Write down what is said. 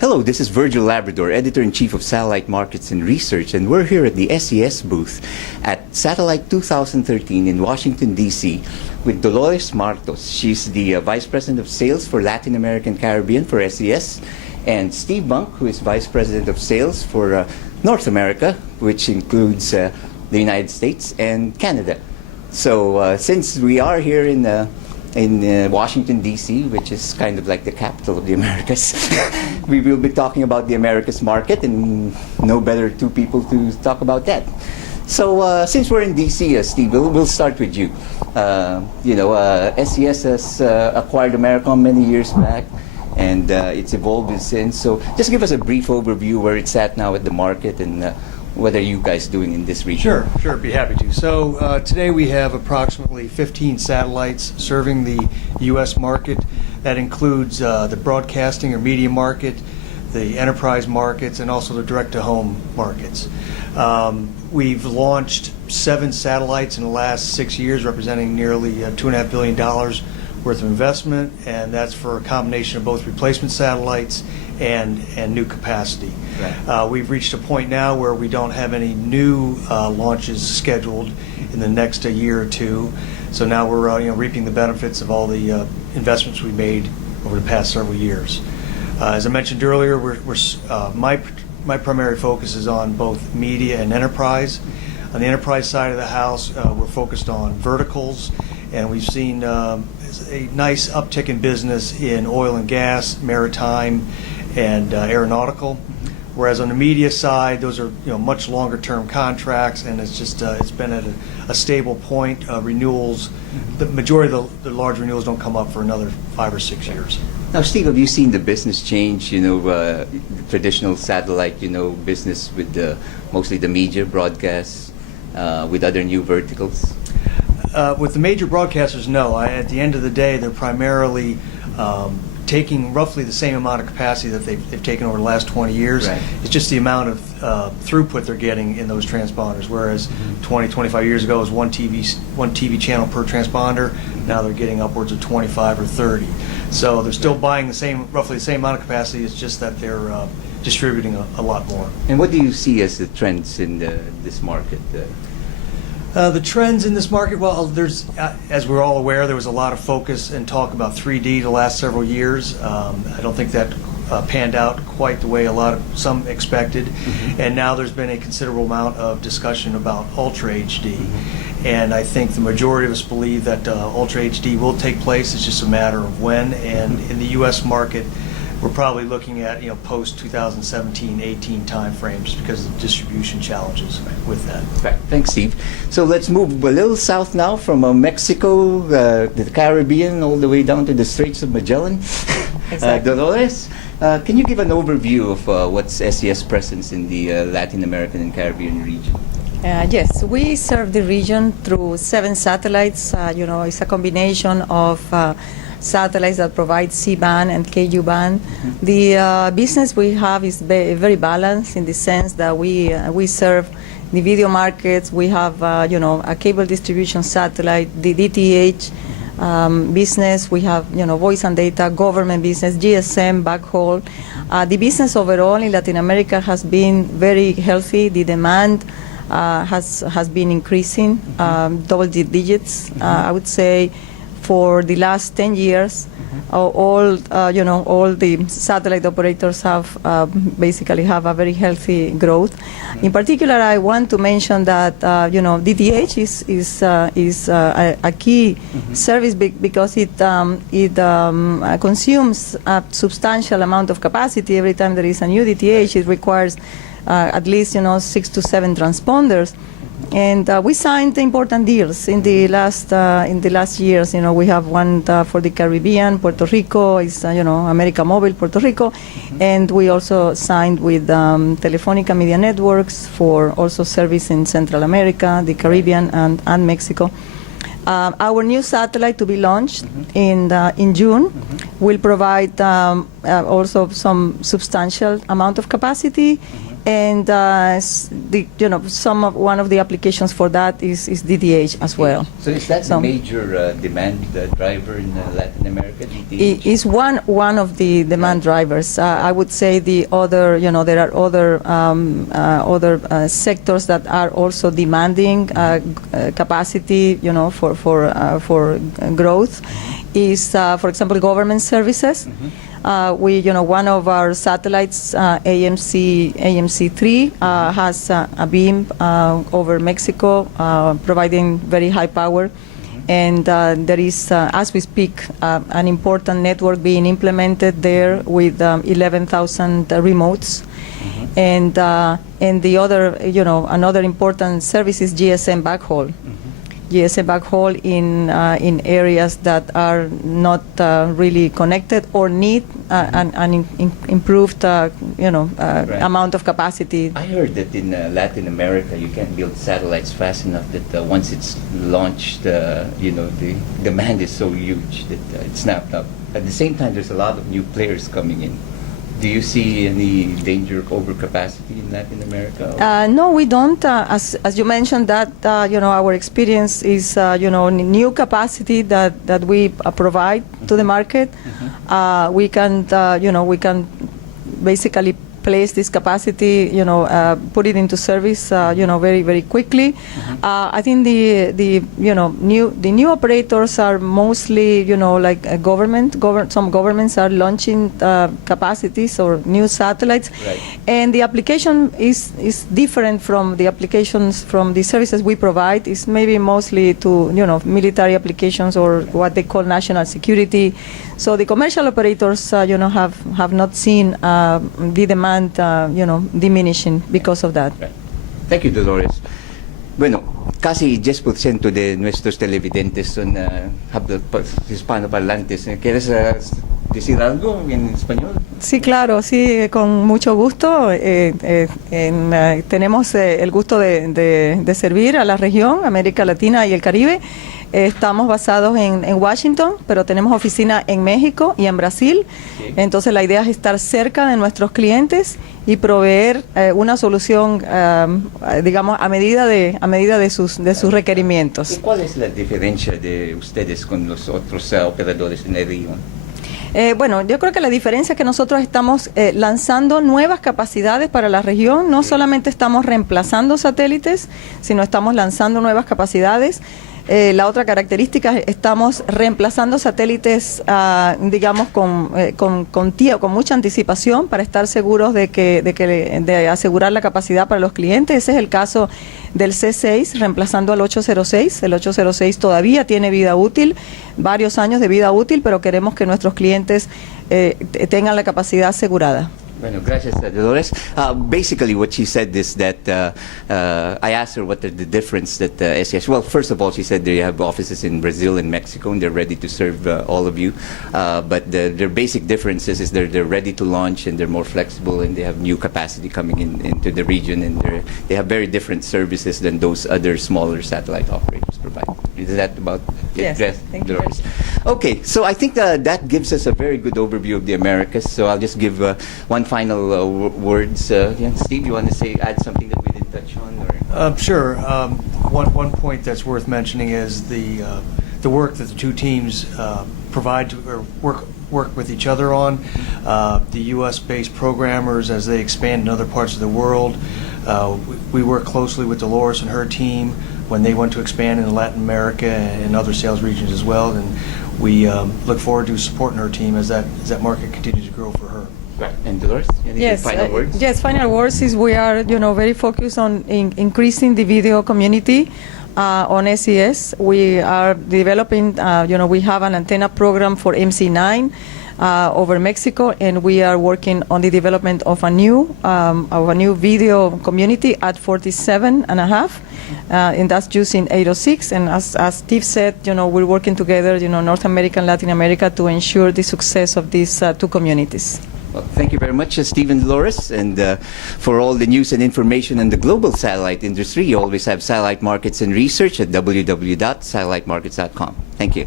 Hello, this is Virgil, Labrador, Editor-in-Chief of Satellite Markets and Research, and we're here at the SES booth at Satellite 2013 in Washington, D.C. with Dolores Martos. She's the Vice President of Sales for Latin American Caribbean for SES, and Steve Bunke, who is Vice President of Sales for North America, which includes the United States and Canada. So since we are here in Washington, D.C., which is kind of like the capital of the Americas, we will be talking about the Americas market, and no better two people to talk about that. So since we're in D.C., Steve, we'll start with you. SES has acquired Americom many years back, and it's evolved since. So just give us a brief overview where it's at now at the market, and what are you guys doing in this region? Sure, be happy to. So today we have approximately 15 satellites serving the U.S. market. That includes the broadcasting or media market, the enterprise markets, and also the direct-to-home markets. We've launched 7 satellites in the last 6 years, representing nearly $2.5 billion worth of investment, and that's for a combination of both replacement satellites and new capacity. Right. We've reached a point now where we don't have any new launches scheduled in the next year or two. So now we're reaping the benefits of all the investments we made over the past several years. As I mentioned earlier, my primary focus is on both media and enterprise. On the enterprise side of the house, we're focused on verticals, and we've seen a nice uptick in business in oil and gas, maritime, and aeronautical. Whereas on the media side, those are much longer term contracts, and it's just it's been at a stable point. Renewals, the majority of the large renewals don't come up for another 5 or 6 years. Now, Steve, have you seen the business change? The traditional satellite, business with mostly the media broadcasts, with other new verticals. With the major broadcasters, no. At the end of the day, they're primarily taking roughly the same amount of capacity that they've taken over the last 20 years. Right. It's just the amount of throughput they're getting in those transponders, whereas 20, 25 years ago it was one TV channel per transponder. Now they're getting upwards of 25 or 30. So they're still buying roughly the same amount of capacity. It's just that they're distributing a lot more. And what do you see as the trends in this market? The trends in this market, well, there's, as we're all aware, there was a lot of focus and talk about 3D the last several years. I don't think that panned out quite the way some expected. Mm-hmm. And now there's been a considerable amount of discussion about Ultra HD. Mm-hmm. And I think the majority of us believe that Ultra HD will take place. It's just a matter of when. And in the U.S. market, we're probably looking at post-2017-18 time frame, just because of the distribution challenges with that. Right. Thanks, Steve. So let's move a little south now from Mexico, the Caribbean, all the way down to the Straits of Magellan. Exactly. Dolores, can you give an overview of what's SES presence in the Latin American and Caribbean region? Yes, we serve the region through 7 satellites. It's a combination of satellites that provide C-band and Ku-band. Mm-hmm. The business we have is very balanced in the sense that we serve the video markets. We have a cable distribution satellite, the DTH business. We have voice and data, government business, GSM, backhaul. The business overall in Latin America has been very healthy. The demand has been increasing, double digits. I would say for the last 10 years, all the satellite operators basically have a very healthy growth. In particular, I want to mention that DTH is a key service because it consumes a substantial amount of capacity every time there is a new DTH. It requires at least 6 to 7 transponders. And we signed important deals in the last years. We have one for the Caribbean, Puerto Rico is America Mobile, Puerto Rico, and we also signed with Telefonica Media Networks for also service in Central America, the Caribbean, and Mexico. Our new satellite to be launched in June will provide also some substantial amount of capacity. And one of the applications for that is DTH as well. So is that the major demand driver in Latin America? DTH? Is one of the demand drivers. I would say the other, there are other sectors that are also demanding capacity, for growth. Is, for example, government services. One of our satellites, AMC3, has a beam over Mexico, providing very high power. And there is, as we speak, an important network being implemented there with 11,000 remotes. And the other, another important service is GSM backhaul. GSM backhaul in areas that are not really connected or need an improved, amount of capacity. I heard that in Latin America you can't build satellites fast enough that once it's launched, the demand is so huge that it's snapped up. At the same time, there's a lot of new players coming in. Do you see any danger of overcapacity in Latin America? No, we don't. As you mentioned, that our experience is new capacity that we provide to the market. We can basically place this capacity, put it into service, very, very quickly. I think the new operators are mostly, like some governments are launching capacities or new satellites, right. And the application is different from the applications from the services we provide. It's maybe mostly to military applications or what they call national security. So the commercial operators, have not seen the demand, diminishing because of that. Right. Thank you, Dolores. Bueno, casi 10% de nuestros televidentes son hispanoparlantes. ¿Quieres decir algo en español? Sí, claro, sí, con mucho gusto. Tenemos el gusto de servir a la región, América Latina y el Caribe. Estamos basados en Washington, pero tenemos oficina en México y en Brasil. Sí. Entonces la idea es estar cerca de nuestros clientes y proveer una solución, digamos, a medida de sus requerimientos. ¿Y cuál es la diferencia de ustedes con los otros operadores en el río? Bueno, yo creo que la diferencia es que nosotros estamos lanzando nuevas capacidades para la región. No solamente estamos reemplazando satélites, sino estamos lanzando nuevas capacidades. La otra característica es que estamos reemplazando satélites, digamos, con mucha anticipación para estar seguros de asegurar la capacidad para los clientes. Ese es el caso del C6, reemplazando al 806. El 806 todavía tiene vida útil, varios años de vida útil, pero queremos que nuestros clientes tengan la capacidad asegurada. Bueno, gracias, Dolores. Basically, what she said is that I asked her what are the difference that SES. Well, first of all, she said they have offices in Brazil and Mexico, and they're ready to serve all of you. But their basic differences is they're ready to launch, and they're more flexible, and they have new capacity coming into the region, and they have very different services than those other smaller satellite operators provide. Is that about it? Yes. Thank you. Dolores? Okay, so I think that gives us a very good overview of the Americas. So I'll just give one final words. Steve, you want to add something that we didn't touch on? Or? Sure. One point that's worth mentioning is the work that the two teams provide or work with each other on. The U.S.-based programmers, as they expand in other parts of the world, we work closely with Dolores and her team when they want to expand in Latin America and other sales regions as well. And we look forward to supporting her team as that market continues to grow for her. Right. And Dolores, any final words? Yes, final words is we are, very focused on increasing the video community on SES. We are developing, we have an antenna program for MC9 over Mexico, and we are working on the development of a new video community at 47.5, and that's using 806. And as Steve said, we're working together, North America and Latin America to ensure the success of these two communities. Well, thank you very much, Steve and Dolores. And for all the news and information on the global satellite industry, you always have Satellite Markets and Research at www.satellitemarkets.com. Thank you.